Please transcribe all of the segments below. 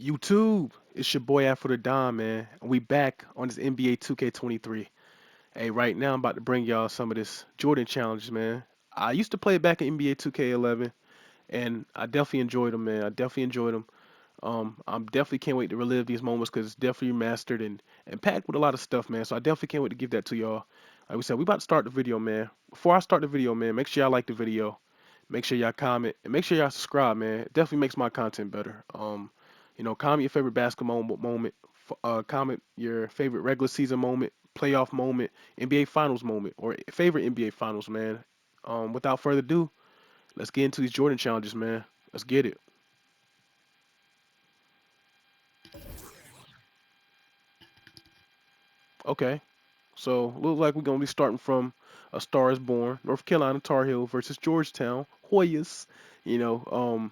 YouTube, it's your boy Afro the Don, man. And we back on this NBA 2K23. Hey, right now I'm about to bring y'all some of this Jordan challenges, man. I used to play it back in NBA 2K11, and I definitely enjoyed them, man. I definitely enjoyed them. I'm definitely can't wait to relive these moments because it's definitely remastered and packed with a lot of stuff, man. So I definitely can't wait to give that to y'all. Like we said, we about to start the video, man. Before I start the video, man, make sure y'all like the video. Make sure y'all comment and make sure y'all subscribe, man. It definitely makes my content better. Comment your favorite basketball moment. Comment your favorite regular season moment, playoff moment, NBA Finals moment, or favorite NBA Finals, man. Without further ado, let's get into these Jordan challenges, man. Let's get it. Okay, so looks like we're gonna be starting from A Star Is Born, North Carolina Tar Heel versus Georgetown Hoyas. You know,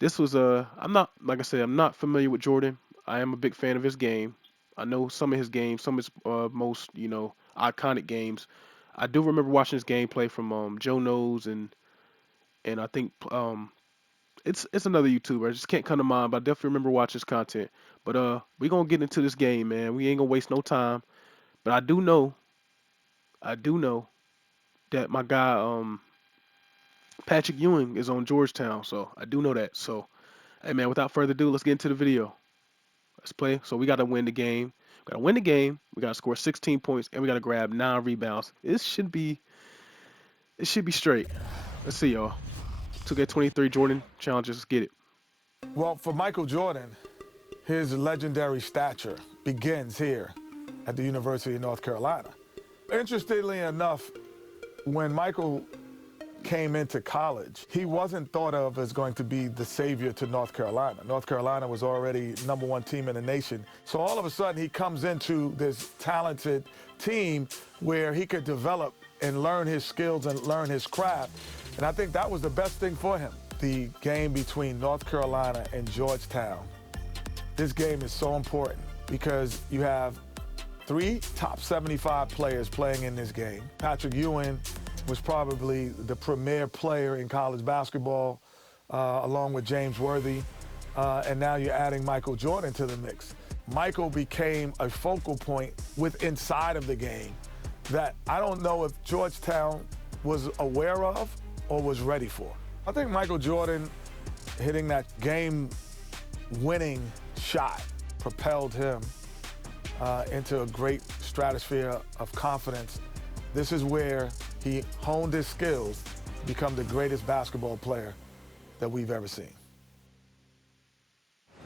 this was a. I'm not like I said. I'm not familiar with Jordan. I am a big fan of his game. I know some of his games, some of his most iconic games. I do remember watching his gameplay from Joe Knows and I think it's another YouTuber. I just can't come to mind, but I definitely remember watching his content. But we gonna get into this game, man. We ain't gonna waste no time. But I do know that my guy Patrick Ewing is on Georgetown, so I do know that. So hey man, without further ado, let's get into the video. Let's play. So we got to win the game. We got to win the game. We got to score 16 points, and we got to grab 9 rebounds. It should be straight. Let's see, y'all. 2K23 Jordan challenges. Let's get it. Well, for Michael Jordan, his legendary stature begins here at the University of North Carolina. Interestingly enough, when Michael came into college, he wasn't thought of as going to be the savior to North Carolina. North Carolina was already #1 team in the nation. So all of a sudden he comes into this talented team where he could develop and learn his skills and learn his craft. And I think that was the best thing for him. The game between North Carolina and Georgetown. This game is so important because you have 3 top 75 players playing in this game. Patrick Ewing was probably the premier player in college basketball, along with James Worthy. And now you're adding Michael Jordan to the mix. Michael became a focal point inside of the game that I don't know if Georgetown was aware of or was ready for. I think Michael Jordan hitting that game-winning shot propelled him into a great stratosphere of confidence. This is where he honed his skills to become the greatest basketball player that we've ever seen.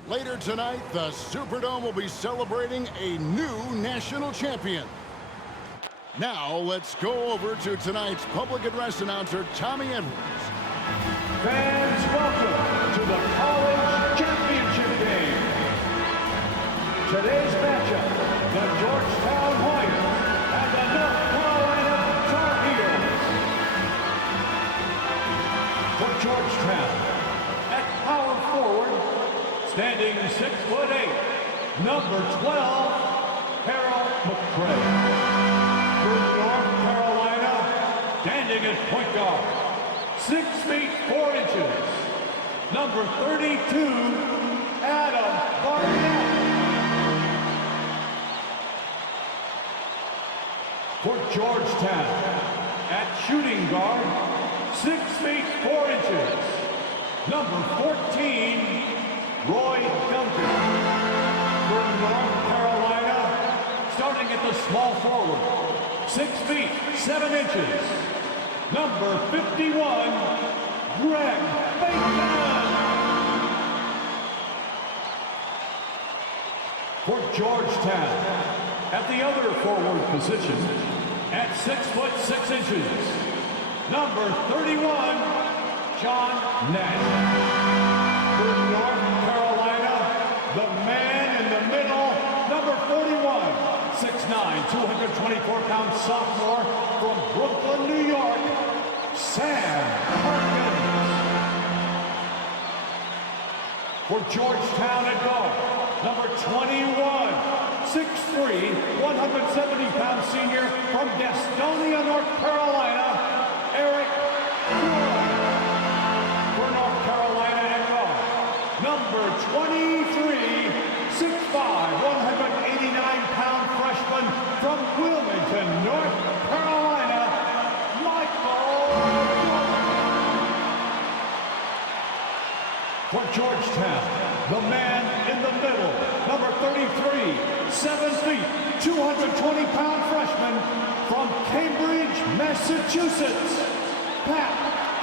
Later tonight, the Superdome will be celebrating a new national champion. Now, let's go over to tonight's public address announcer, Tommy Edwards. Fans, welcome to the College Championship Game. Today's matchup, the Georgetown Hoyas and the North Carolina Tar Heels. For Georgetown, at power forward, standing 6'8", number 12, Harold McCray. For North Carolina, standing at point guard, 6 feet 4 inches, number 32, Adam Barnett. For Georgetown, at shooting guard, 6 feet 4 inches, number 14, Roy Duncan. For North Carolina, starting at the small forward, 6 feet 7 inches, number 51, Greg Bacon. For Georgetown, at the other forward position, at 6'6" number 31, John Nash. For North Carolina, the man in the middle, number 41, 6'9", 224-pound sophomore from Brooklyn, New York, Sam Perkins. For Georgetown at guard, number 21, 6'3", 170-pound senior from Gastonia, North Carolina, Eric Roy. For North Carolina at guard, number 23, 189-pound freshman from Wilmington, North Carolina, Michael Jordan. For Georgetown, the man in the middle, number 33, 7 feet, 220-pound freshman from Cambridge, Massachusetts, Pat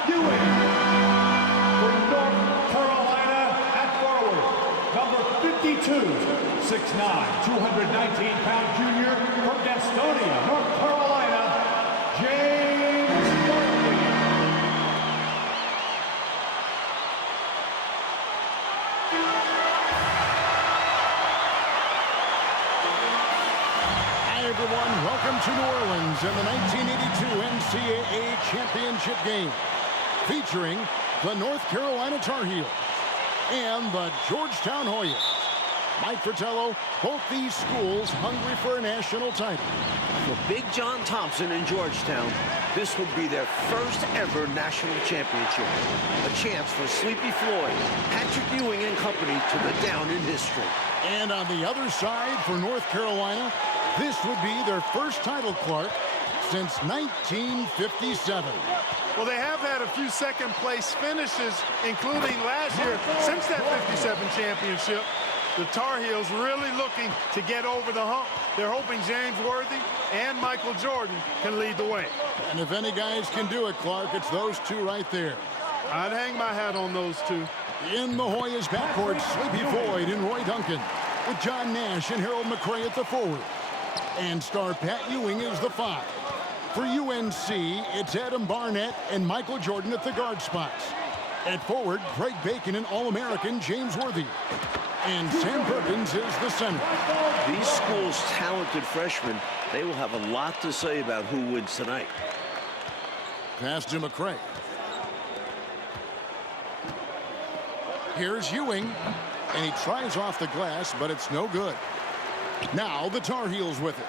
Ewing. For North Carolina at forward, number 52, 6'9", 219-pound junior from Gastonia, North Carolina, James Worthy. Hi, everyone. Welcome to New Orleans in the 1982 NCAA Championship game, featuring the North Carolina Tar Heels and the Georgetown Hoyas. Mike Fratello, both these schools hungry for a national title. For Big John Thompson in Georgetown, this would be their first ever national championship. A chance for Sleepy Floyd, Patrick Ewing and company to the down in history. And on the other side for North Carolina, this would be their first title, Clark, since 1957. Well, they have had a few second-place finishes, including last year, since that 57 championship. The Tar Heels really looking to get over the hump. They're hoping James Worthy and Michael Jordan can lead the way. And if any guys can do it, Clark, it's those two right there. I'd hang my hat on those two. In the Hoyas backcourt, Sleepy Floyd and Roy Duncan, with John Nash and Harold McRae at the forward. And star Pat Ewing is the 5. For UNC, it's Adam Barnett and Michael Jordan at the guard spots. At forward, Craig Bacon and All-American James Worthy. And Sam Perkins is the center. These schools' talented freshmen, they will have a lot to say about who wins tonight. Pass to McRae. Here's Ewing, and he tries off the glass, but it's no good. Now the Tar Heels with it.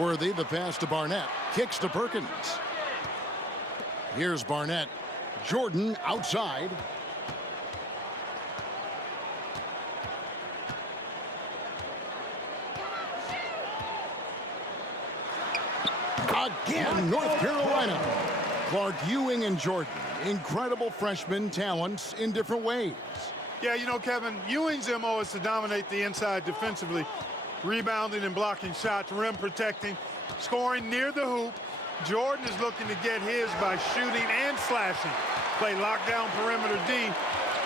Worthy, the pass to Barnett. Kicks to Perkins. Here's Barnett. Jordan outside. Again, North Carolina. Clark, Ewing and Jordan. Incredible freshman talents in different ways. Yeah, you know, Kevin, Ewing's MO is to dominate the inside defensively. Rebounding and blocking shots, rim protecting, scoring near the hoop. Jordan is looking to get his by shooting and slashing. Play lockdown perimeter D.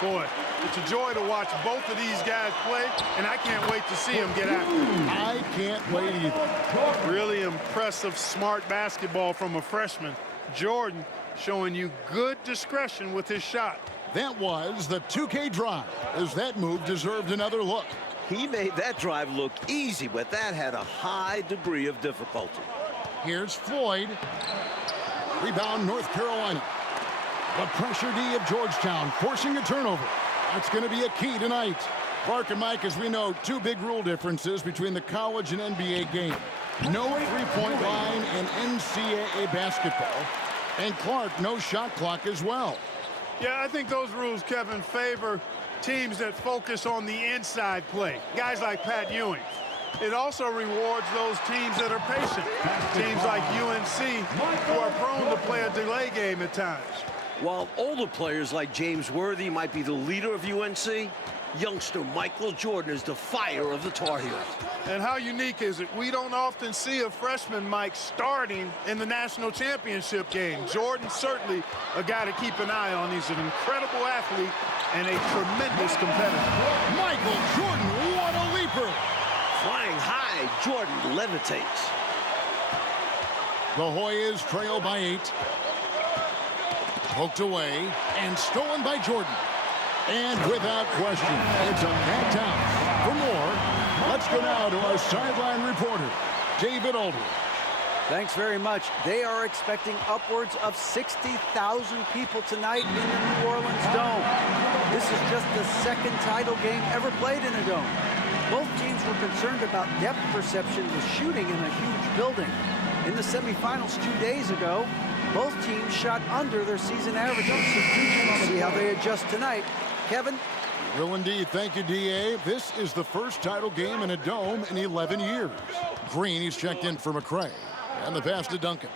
Boy, it's a joy to watch both of these guys play, and I can't wait to see them get after it. I can't wait either. Really impressive, smart basketball from a freshman. Jordan showing you good discretion with his shot. That was the 2K drive, as that move deserved another look. He made that drive look easy, but that had a high degree of difficulty. Here's Floyd. Rebound, North Carolina. The pressure D of Georgetown forcing a turnover. That's going to be a key tonight. Clark and Mike, as we know, two big rule differences between the college and NBA game. No three-point line in NCAA basketball. And Clark, no shot clock as well. Yeah, I think those rules, Kevin, favor teams that focus on the inside play. Guys like Pat Ewing. It also rewards those teams that are patient. Teams like UNC who are prone to play a delay game at times. While older players like James Worthy might be the leader of UNC, youngster Michael Jordan is the fire of the Tar Heels. And how unique is it? We don't often see a freshman, Mike, starting in the national championship game. Jordan certainly a guy to keep an eye on. He's an incredible athlete and a tremendous competitor. Michael Jordan, what a leaper! Flying high, Jordan levitates. The Hoyas trail by 8. Poked away and stolen by Jordan. And without question, it's a packed house. For more, let's go now to our sideline reporter, David Aldridge. Thanks very much. They are expecting upwards of 60,000 people tonight in the New Orleans Dome. This is just the second title game ever played in a dome. Both teams were concerned about depth perception with shooting in a huge building. In the semifinals 2 days ago, both teams shot under their season averages. See how they adjust tonight. Kevin? Will indeed. Thank you, D.A. This is the first title game in a dome in 11 years. Green, he's checked in for McCray. And the pass to Duncan.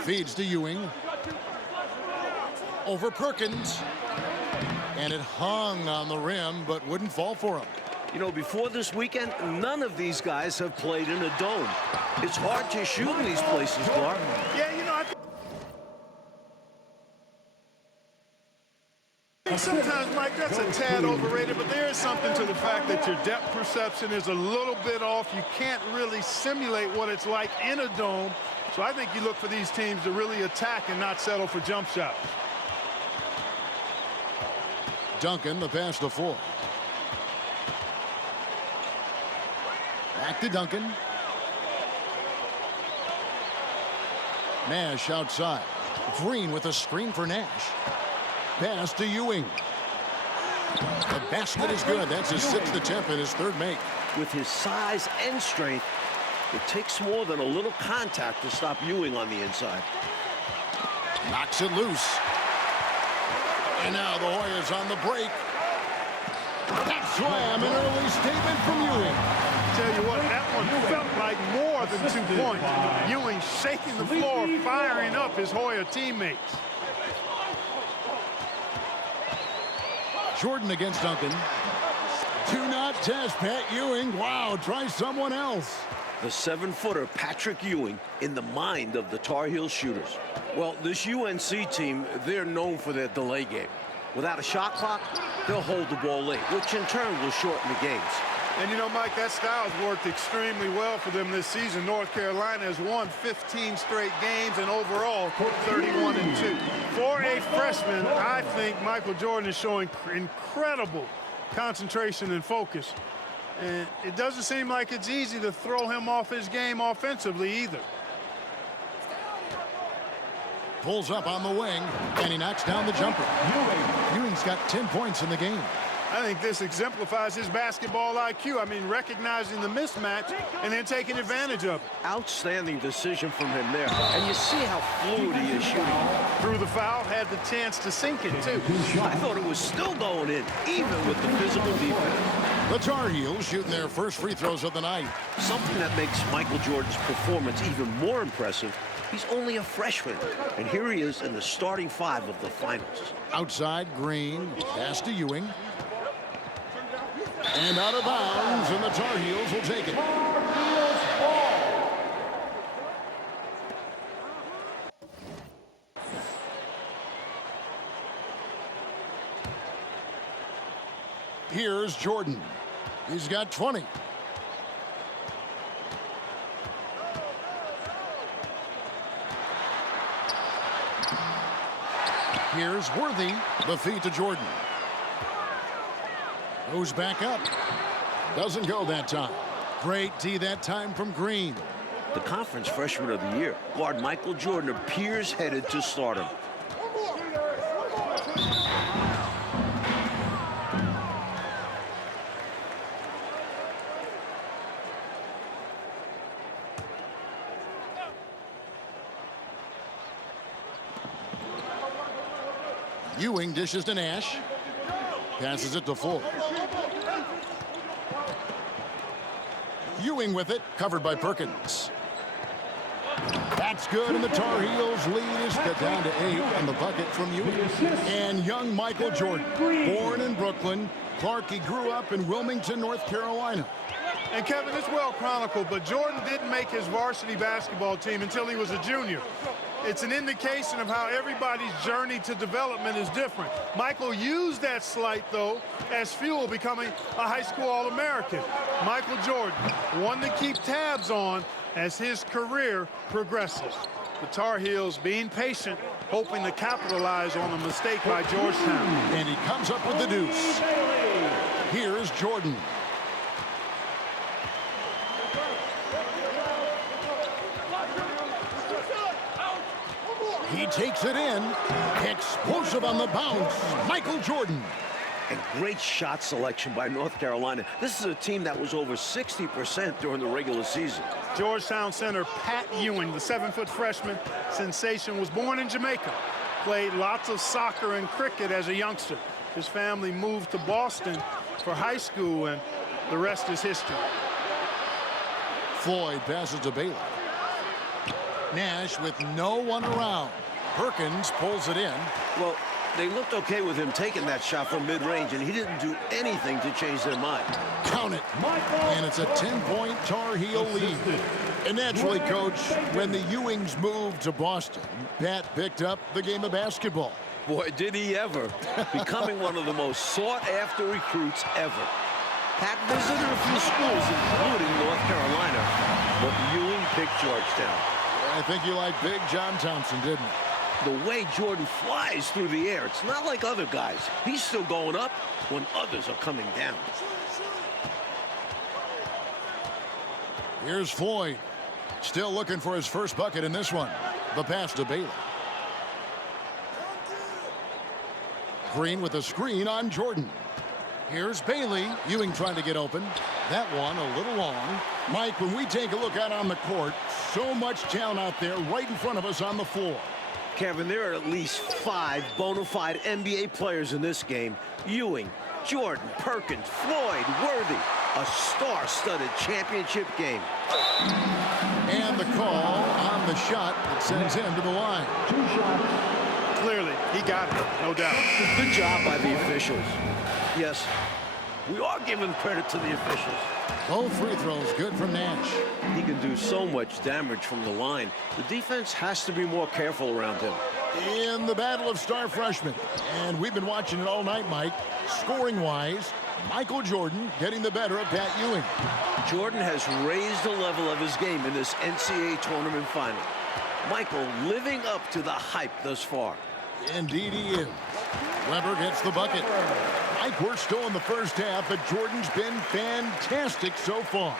Feeds to Ewing. Over Perkins. And it hung on the rim, but wouldn't fall for him. You know, before this weekend, none of these guys have played in a dome. It's hard to shoot in these places, Clark. Yeah, you know, I think sometimes, Mike, that's a tad overrated, but there is something to the fact that your depth perception is a little bit off. You can't really simulate what it's like in a dome. So I think you look for these teams to really attack and not settle for jump shots. Duncan, the pass to Ford. Back to Duncan. Nash outside. Green with a screen for Nash. Pass to Ewing. The basket is good. That's his 6th attempt and his 3rd make. With his size and strength, it takes more than a little contact to stop Ewing on the inside. Knocks it loose. And now the Hoyas on the break. That slam, an early statement from Ewing. Tell you what, that one felt like more than 2 points. Ewing shaking the floor, firing up his Hoya teammates. Jordan against Duncan. Do not test Pat Ewing. Wow, try someone else. The 7-footer Patrick Ewing in the mind of the Tar Heel shooters. Well, this UNC team, they're known for their delay game. Without a shot clock, they'll hold the ball late, which in turn will shorten the games. And you know, Mike, that style has worked extremely well for them this season. North Carolina has won 15 straight games and overall 31-2. For a freshman, I think Michael Jordan is showing incredible concentration and focus. And it doesn't seem like it's easy to throw him off his game offensively either. Pulls up on the wing, and he knocks down the jumper. Ewing's got 10 points in the game. I think this exemplifies his basketball IQ. I mean, recognizing the mismatch and then taking advantage of it. Outstanding decision from him there. And you see how fluid he is shooting. Through the foul, had the chance to sink it, too. I thought it was still going in, even with the physical defense. The Tar Heels shooting their first free throws of the night. Something that makes Michael Jordan's performance even more impressive. He's only a freshman, and here he is in the starting 5 of the finals. Outside, Green, pass to Ewing. And out of bounds, and the Tar Heels will take it. Here's Jordan. He's got 20. Here's Worthy. The feed to Jordan. Goes back up. Doesn't go that time. Great D that time from Green. The conference freshman of the year, guard Michael Jordan appears headed to stardom. Ewing dishes to Nash. Passes it to Ford. Ewing with it, covered by Perkins. That's good, and the Tar Heels lead is cut down to 8 on the bucket from Ewing. And young Michael Jordan, born in Brooklyn. Clark, he grew up in Wilmington, North Carolina. And Kevin, it's well chronicled, but Jordan didn't make his varsity basketball team until he was a junior. It's an indication of how everybody's journey to development is different. Michael used that slight, though, as fuel, becoming a high school All-American. Michael Jordan, one to keep tabs on as his career progresses. The Tar Heels being patient, hoping to capitalize on a mistake by Georgetown. And he comes up with the deuce. Here's Jordan. He takes it in. Explosive on the bounce. Michael Jordan. And great shot selection by North Carolina. This is a team that was over 60% during the regular season. Georgetown center Pat Ewing, the 7-foot freshman sensation, was born in Jamaica. Played lots of soccer and cricket as a youngster. His family moved to Boston for high school, and the rest is history. Floyd passes to Bailey. Nash with no one around. Perkins pulls it in. Well, they looked okay with him taking that shot from mid-range, and he didn't do anything to change their mind. Count it. And it's a 10-point Tar Heel lead. And naturally, Coach, when the Ewings moved to Boston, Pat picked up the game of basketball. Boy, did he ever. Becoming one of the most sought-after recruits ever. Pat visited a few schools, including North Carolina, but Ewing picked Georgetown. I think you like Big John Thompson, didn't you? The way Jordan flies through the air, it's not like other guys. He's still going up when others are coming down. Here's Floyd. Still looking for his first bucket in this one. The pass to Bailey. Green with a screen on Jordan. Here's Bailey. Ewing trying to get open. That one a little long. Mike, when we take a look out on the court, so much talent out there right in front of us on the floor. Kevin, there are at least 5 bona fide NBA players in this game. Ewing, Jordan, Perkins, Floyd, Worthy. A star-studded championship game. And the call on the shot that sends him to the line. Clearly, he got it, no doubt. Good job by the officials. Yes, we are giving credit to the officials. Both free throws good from Nash. He can do so much damage from the line. The defense has to be more careful around him. In the battle of star freshmen. And we've been watching it all night, Mike. Scoring-wise, Michael Jordan getting the better of Pat Ewing. Jordan has raised the level of his game in this NCAA tournament final. Michael living up to the hype thus far. Indeed he is. Weber gets the bucket. Mike, we're still in the first half, but Jordan's been fantastic so far.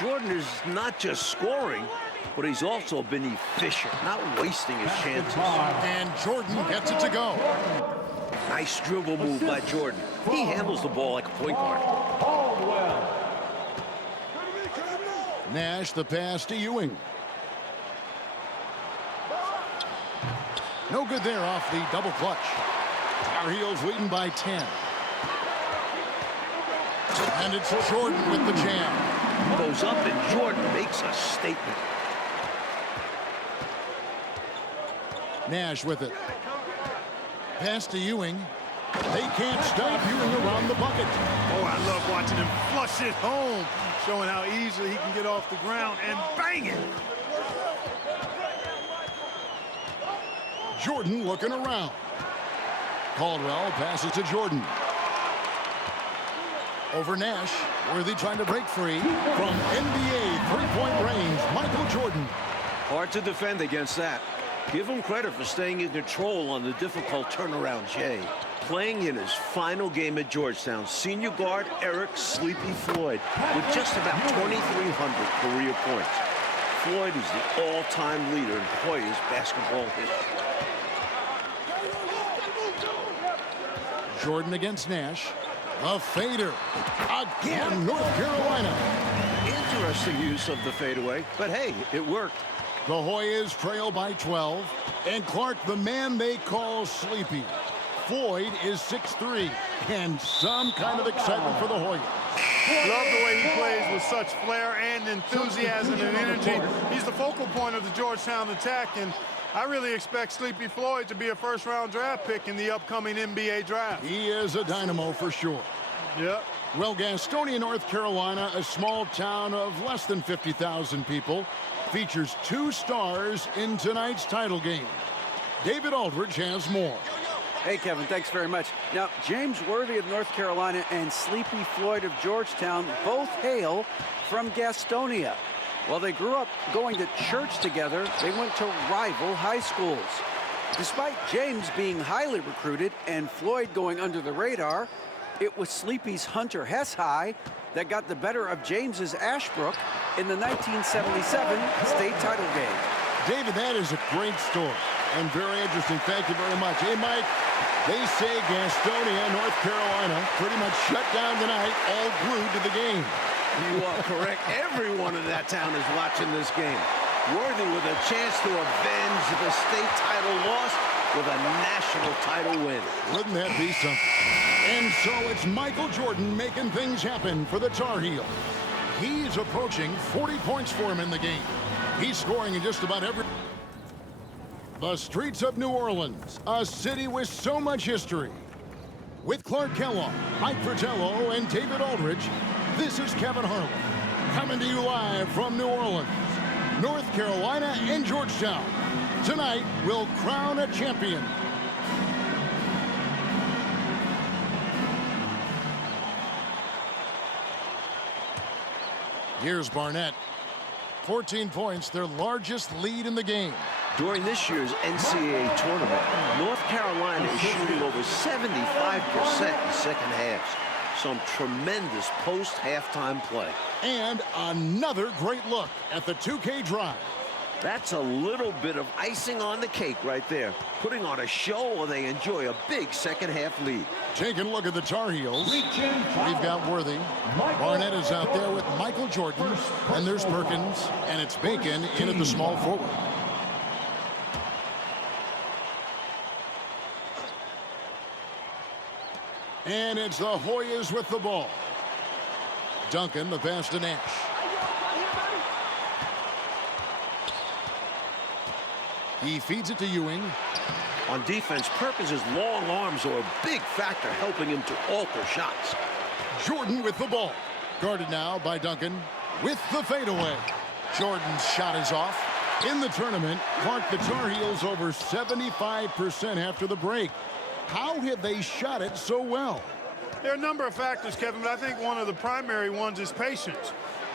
Jordan is not just scoring, but he's also been efficient, not wasting his chances. And Jordan gets it to go. Nice dribble move by Jordan. He handles the ball like a point guard. Nash the pass to Ewing. No good there off the double clutch. Tar Heels leading by 10. And it's Jordan with the jam. Goes up and Jordan makes a statement. Nash with it. Pass to Ewing. They can't stop Ewing around the bucket. Oh, I love watching him flush it home, showing how easily he can get off the ground and bang it. Jordan looking around. Caldwell passes to Jordan. Over Nash. Worthy trying to break free. From NBA three-point range, Michael Jordan. Hard to defend against that. Give him credit for staying in control on the difficult turnaround Jay. Playing in his final game at Georgetown, senior guard Eric Sleepy Floyd with just about 2,300 career points. Floyd is the all-time leader in Hoyas basketball history. Jordan against Nash. A fader. Again, North Carolina. Interesting use of the fadeaway, but hey, it worked. The Hoyas trail by 12. And Clark, the man they call Sleepy. Floyd is 6'3", and some kind of excitement for the Hoyas. Love the way he plays with such flair and enthusiasm and energy. He's the focal point of the Georgetown attack, and I really expect Sleepy Floyd to be a first-round draft pick in the upcoming NBA draft. He is a dynamo for sure. Yep. Well, Gastonia, North Carolina, a small town of less than 50,000 people, features 2 stars in tonight's title game. David Aldridge has more. Hey, Kevin, thanks very much. Now, James Worthy of North Carolina and Sleepy Floyd of Georgetown both hail from Gastonia. While they grew up going to church together, they went to rival high schools. Despite James being highly recruited and Floyd going under the radar, it was Sleepy's Hunter Hess High that got the better of James's Ashbrook in the 1977 state title game. David, that is a great story and very interesting. Thank you very much. Hey, Mike, they say Gastonia, North Carolina, pretty much shut down tonight, all glued to the game. You are correct. Everyone in that town is watching this game. Worthy with a chance to avenge the state title loss with a national title win. Wouldn't that be something? And so it's Michael Jordan making things happen for the Tar Heel. He's approaching 40 points for him in the game. He's scoring in just about every... The streets of New Orleans, a city with so much history. With Clark Kellogg, Mike Fratello, and David Aldridge, this is Kevin Harlan, coming to you live from New Orleans, North Carolina, and Georgetown. Tonight, we'll crown a champion. Here's Barnett. 14 points, their largest lead in the game. During this year's NCAA tournament, North Carolina is shooting over 75% in second halves. Some tremendous post-halftime play. And another great look at the 2K drive. That's a little bit of icing on the cake right there. Putting on a show while they enjoy a big second half lead. Taking a look at the Tar Heels. We've got Worthy. Barnett is out there with Michael Jordan. And there's Perkins. And it's Bacon in at the small forward. And it's the Hoyas with the ball. Duncan, the pass to Nash. He feeds it to Ewing. On defense, Perkins' long arms are a big factor helping him to alter shots. Jordan with the ball. Guarded now by Duncan with the fadeaway. Jordan's shot is off. In the tournament, Clark, the Tar Heels over 75% after the break. How have they shot it so well? There are a number of factors, Kevin, but I think one of the primary ones is patience.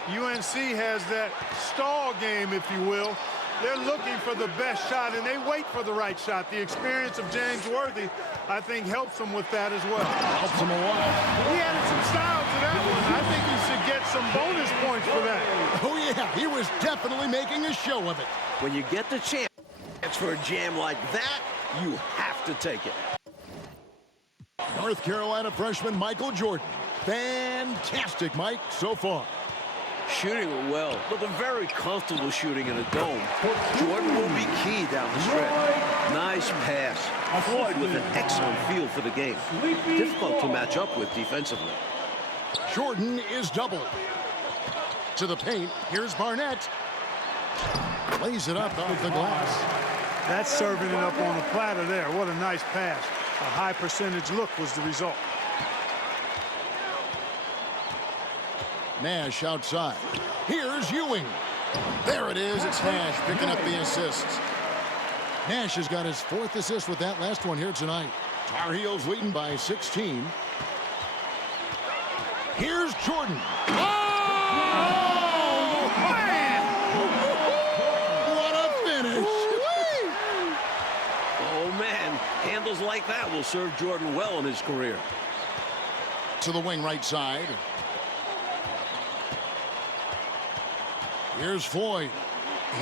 UNC has that stall game, if you will. They're looking for the best shot, and they wait for the right shot. The experience of James Worthy, I think, helps them with that as well. Helps them a lot. He added some style to that one. I think he should get some bonus points for that. Oh, yeah, he was definitely making a show of it. When you get the chance for a jam like that, you have to take it. North Carolina freshman Michael Jordan. Fantastic, Mike, so far. Shooting it well. Looking very comfortable shooting in a dome. Jordan will be key down the stretch. Nice pass. Floyd with an excellent feel for the game. Difficult to match up with defensively. Jordan is doubled. To the paint. Here's Barnett. Lays it up off the glass. That's serving it up on a platter there. What a nice pass. A high percentage look was the result. Nash outside. Here's Ewing. There it is. It's Nash picking up the assists. Nash has got his 4th assist with that last one here tonight. Tar Heels leading by 16. Here's Jordan. Oh, man! What a finish. Oh, man. Handles like that will serve Jordan well in his career. To the wing right side. Here's Floyd.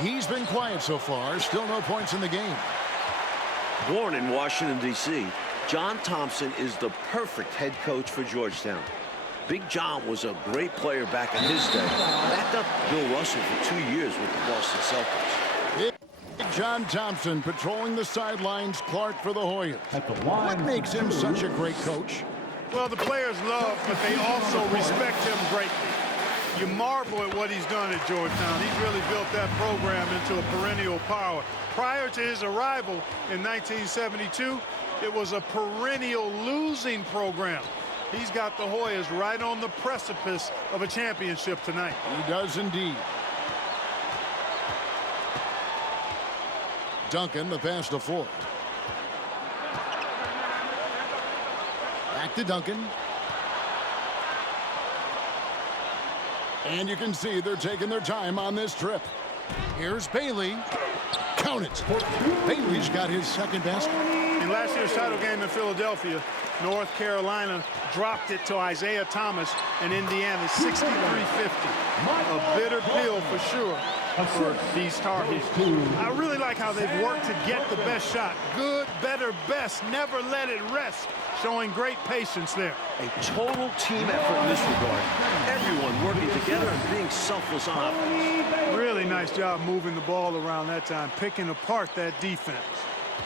He's been quiet so far. Still no points in the game. Born in Washington, D.C., John Thompson is the perfect head coach for Georgetown. Big John was a great player back in his day. Backed up Bill Russell for 2 years with the Boston Celtics. Big John Thompson patrolling the sidelines. Clark for the Hoyas. What makes him such a great coach? Well, the players love, but they also respect him greatly. You marvel at what he's done at Georgetown. He's really built that program into a perennial power. Prior to his arrival in 1972, it was a perennial losing program. He's got the Hoyas right on the precipice of a championship tonight. He does indeed. Duncan, the pass to Floyd. Back to Duncan. And you can see they're taking their time on this trip. Here's Bailey. Count it. Bailey's got his 2nd basket. In last year's title game in Philadelphia, North Carolina dropped it to Isaiah Thomas and Indiana 63-50. A bitter pill for sure. for these Tar Heels. I really like how they've worked to get the best shot. Good, better, best. Never let it rest. Showing great patience there. A total team effort in this regard. Everyone working together and being selfless on offense. Really nice job moving the ball around that time, picking apart that defense.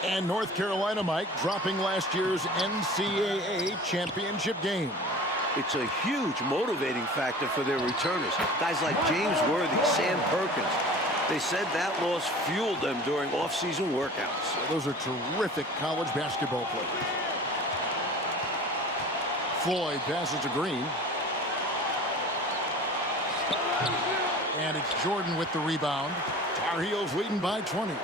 And North Carolina, Mike, dropping last year's NCAA championship game. It's a huge motivating factor for their returners. Guys like James Worthy, Sam Perkins. They said that loss fueled them during off-season workouts. Those are terrific college basketball players. Floyd passes to Green. And it's Jordan with the rebound. Tar Heels leading by 20.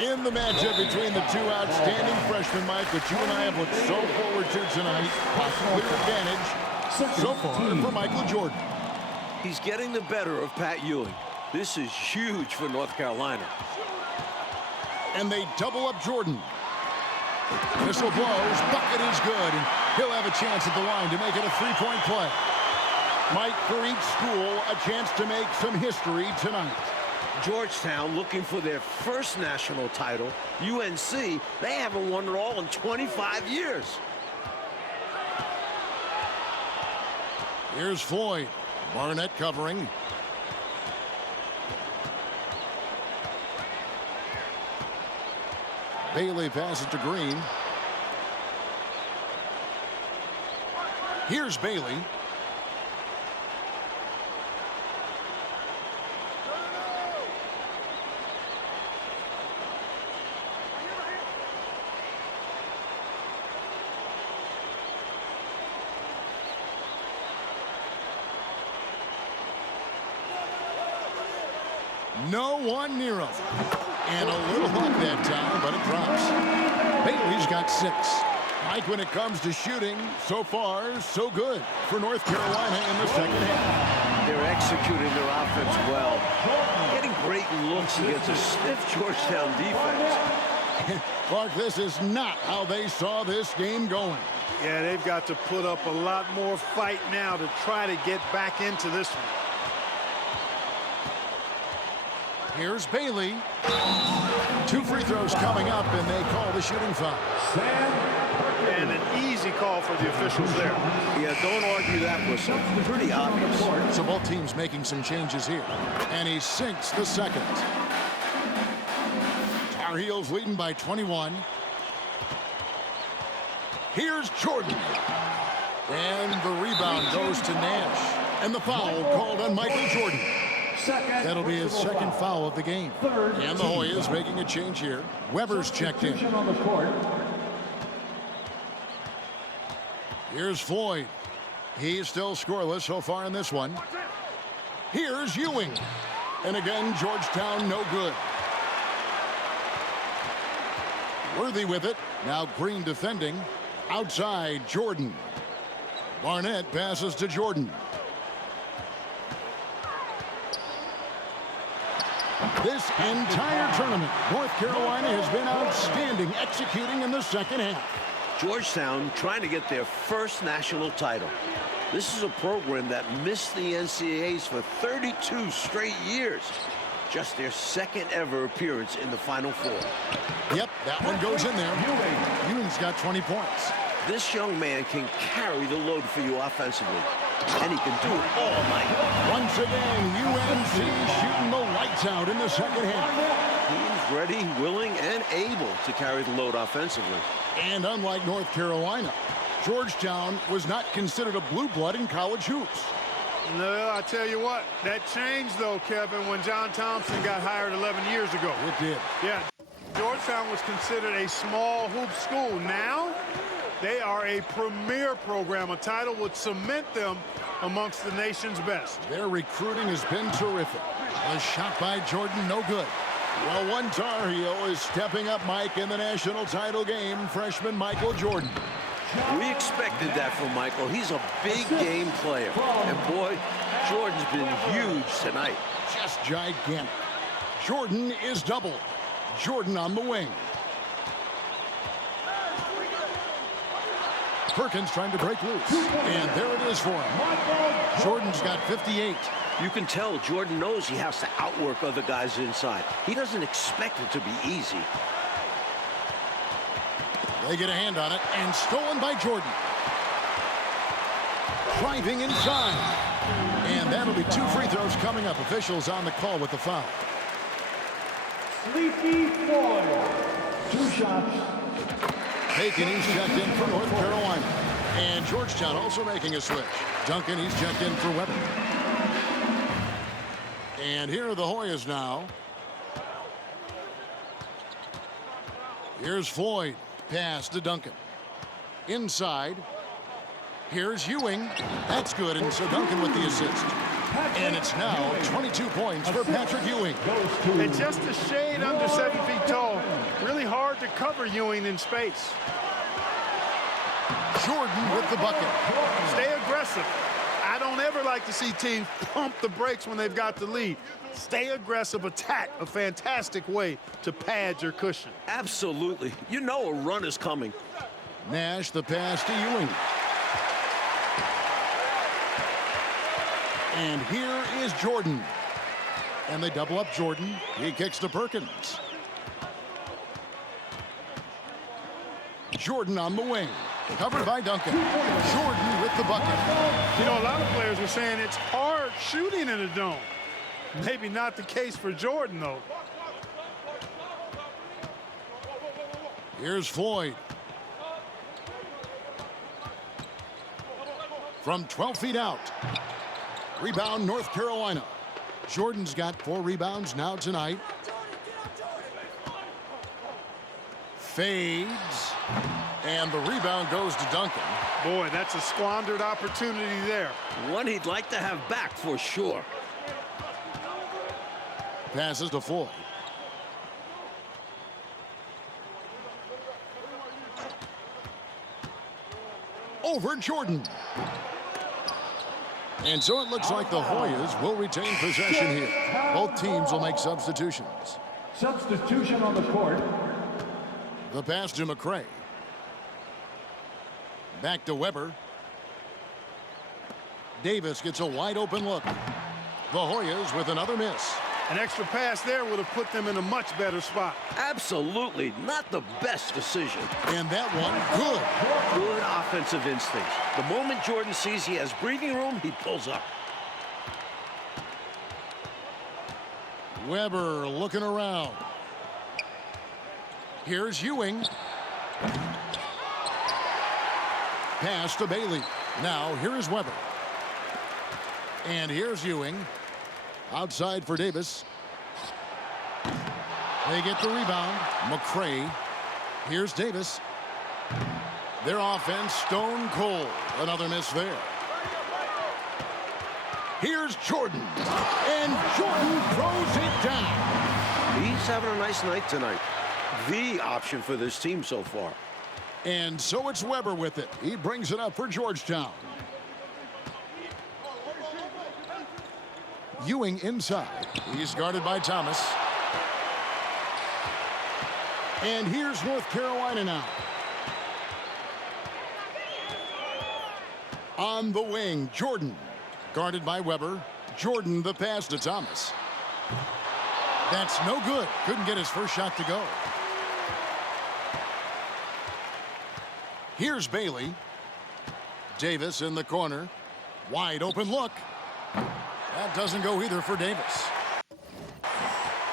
In the matchup between the two outstanding freshmen, Mike, that you and I have looked so forward to tonight. A clear advantage so far for Michael Jordan. He's getting the better of Pat Ewing. This is huge for North Carolina. And they double up Jordan. Whistle blows, bucket is good, and he'll have a chance at the line to make it a three-point play. Mike, for each school, a chance to make some history tonight. Georgetown looking for their first national title. UNC, they haven't won it all in 25 years. Here's Floyd. Barnett covering. Bailey passes to Green. Here's Bailey. No one near him. And a little luck that time, but it drops. Bailey's got 6. Mike, when it comes to shooting, so far, so good for North Carolina in the second half. They're executing their offense well. Getting great looks against a stiff Georgetown defense. Clark, this is not how they saw this game going. Yeah, they've got to put up a lot more fight now to try to get back into this one. Here's Bailey. 2 free throws coming up, and they call the shooting foul. And an easy call for the officials there. Yeah, don't argue that whistle. Pretty obvious. So both teams making some changes here. And he sinks the second. Tar Heels leading by 21. Here's Jordan. And the rebound goes to Nash. And the foul called on Michael Jordan. That'll be his second foul of the game. And the Hoyas making a change here. Weber's checked in. Here's Floyd. He's still scoreless so far in this one. Here's Ewing. And again, Georgetown no good. Worthy with it. Now Green defending. Outside, Jordan. Barnett passes to Jordan. This entire tournament, North Carolina has been outstanding executing in the second half. Georgetown trying to get their first national title. This is a program that missed the NCAAs for 32 straight years. Just their second ever appearance in the Final Four. Yep, that one goes in there. Ewing's got 20 points. This young man can carry the load for you offensively, and he can do it all night. Once again, UNC shooting the lights out in the second half. He's ready, willing, and able to carry the load offensively. And unlike North Carolina, Georgetown was not considered a blue blood in college hoops. No, I tell you what, that changed though, Kevin, when John Thompson got hired 11 years ago. It did. Yeah, Georgetown was considered a small hoop school. Now, they are a premier program. A title would cement them amongst the nation's best. Their recruiting has been terrific. A shot by Jordan, no good. Well, one Tar Heel is stepping up, Mike, in the national title game, freshman Michael Jordan. We expected that from Michael. He's a big game player. And boy, Jordan's been huge tonight. Just gigantic. Jordan is doubled. Jordan on the wing. Perkins trying to break loose. And there it is for him. Jordan's got 58. You can tell Jordan knows he has to outwork other guys inside. He doesn't expect it to be easy. They get a hand on it, and stolen by Jordan. Driving inside. And that'll be 2 free throws coming up. Officials on the call with the foul. Sleepy Floyd. 2 shots. Bacon, he's checked in for North Carolina. And Georgetown also making a switch. Duncan, he's checked in for Weber. And here are the Hoyas now. Here's Floyd. Pass to Duncan. Inside. Here's Ewing. That's good, and so Duncan with the assist. And it's now 22 points for Patrick Ewing. And just a shade under 7 feet tall. Really hard to cover Ewing in space. Jordan with the bucket. Stay aggressive. I don't ever like to see teams pump the brakes when they've got the lead. Stay aggressive, attack, a fantastic way to pad your cushion. Absolutely. You know a run is coming. Nash the pass to Ewing. And here is Jordan. And they double up Jordan. He kicks to Perkins. Jordan on the wing. Covered by Duncan. Jordan with the bucket. You know, a lot of players were saying it's hard shooting in a dome. Maybe not the case for Jordan, though. Here's Floyd. From 12 feet out. Rebound, North Carolina. Jordan's got 4 rebounds now tonight. Fades. And the rebound goes to Duncan. Boy, that's a squandered opportunity there. One he'd like to have back for sure. Passes to Floyd. Over Jordan. And so it looks like the Hoyas will retain possession here. Both teams will make substitutions. Substitution on the court. The pass to McCray. Back to Weber. Davis gets a wide open look. The Hoyas with another miss. An extra pass there would have put them in a much better spot. Absolutely not the best decision. And that one, good. Good offensive instincts. The moment Jordan sees he has breathing room, he pulls up. Weber looking around. Here's Ewing. Pass to Bailey. Now here is Weber. And here's Ewing. Outside for Davis. They get the rebound. McCray. Here's Davis. Their offense stone cold. Another miss there. Here's Jordan. And Jordan throws it down. He's having a nice night tonight. The option for this team so far. And so it's Weber with it. He brings it up for Georgetown. Ewing inside. He's guarded by Thomas. And here's North Carolina now. On the wing, Jordan. Guarded by Weber. Jordan the pass to Thomas. That's no good. Couldn't get his first shot to go. Here's Bailey. Davis in the corner. Wide open look. That doesn't go either for Davis.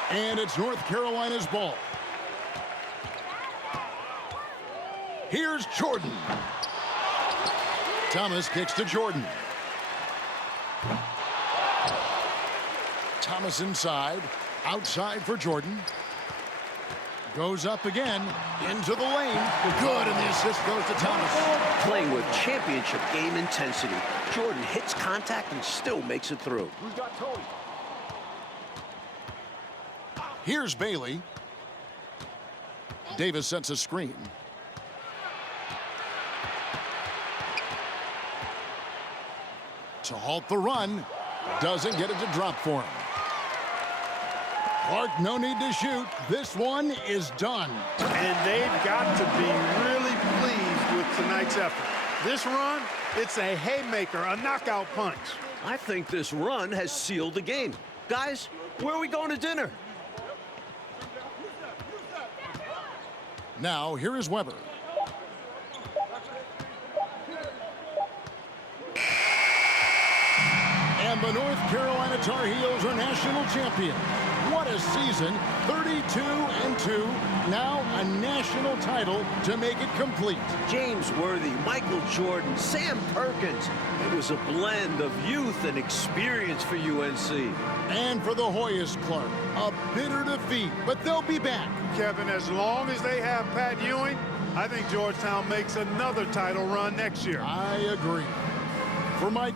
And it's North Carolina's ball. Here's Jordan. Thomas kicks to Jordan. Thomas inside. Outside for Jordan. Goes up again. Into the lane. Good, and the assist goes to Thomas. Playing with championship game intensity. Jordan hits contact and still makes it through. Here's Bailey. Davis sets a screen. To halt the run. Doesn't get it to drop for him. Clark, no need to shoot. This one is done. And they've got to be really pleased with tonight's effort. This run, it's a haymaker, a knockout punch. I think this run has sealed the game. Guys, where are we going to dinner? Now, here is Weber. And the North Carolina Tar Heels are national champions. What a season, 32-2. Now a national title to make it complete. James Worthy, Michael Jordan, Sam Perkins. It was a blend of youth and experience for UNC. And for the Hoyas, Clark, a bitter defeat, but they'll be back. Kevin, as long as they have Pat Ewing, I think Georgetown makes another title run next year. I agree. For Mike.